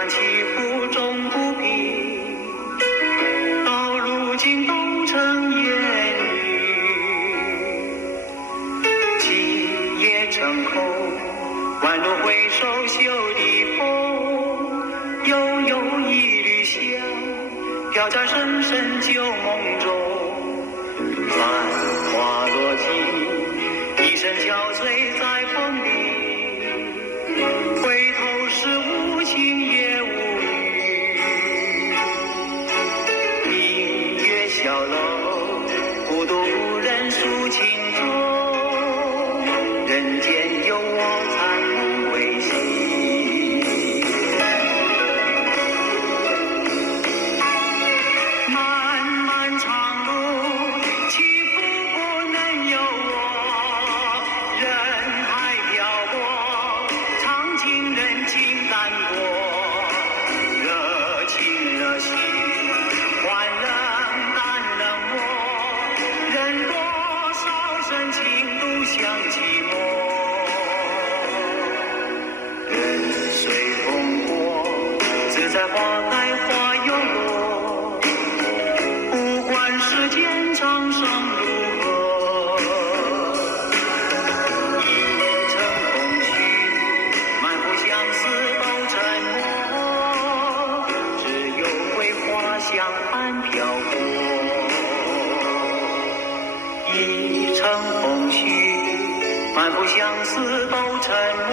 然起伏终不平，到如今都成烟雨。今夜成空，宛如回首袖的风，悠悠一缕香，飘在深深旧梦中。繁花落尽，一身憔悴在风里，回头是无情也无语。明月小楼，孤独无人诉情衷，人间有我残梦未醒。漫漫长路，起伏不能有我，人海漂泊，尝尽人情淡薄，热情热心，换冷淡冷漠，任多少深情独享寂寞。人随风过，自在花开花又落，不管世间沧桑如何，一程空虚，满腹相思都沉默，只有桂花香岸飘过。一程空虚，满腹相思都沉默。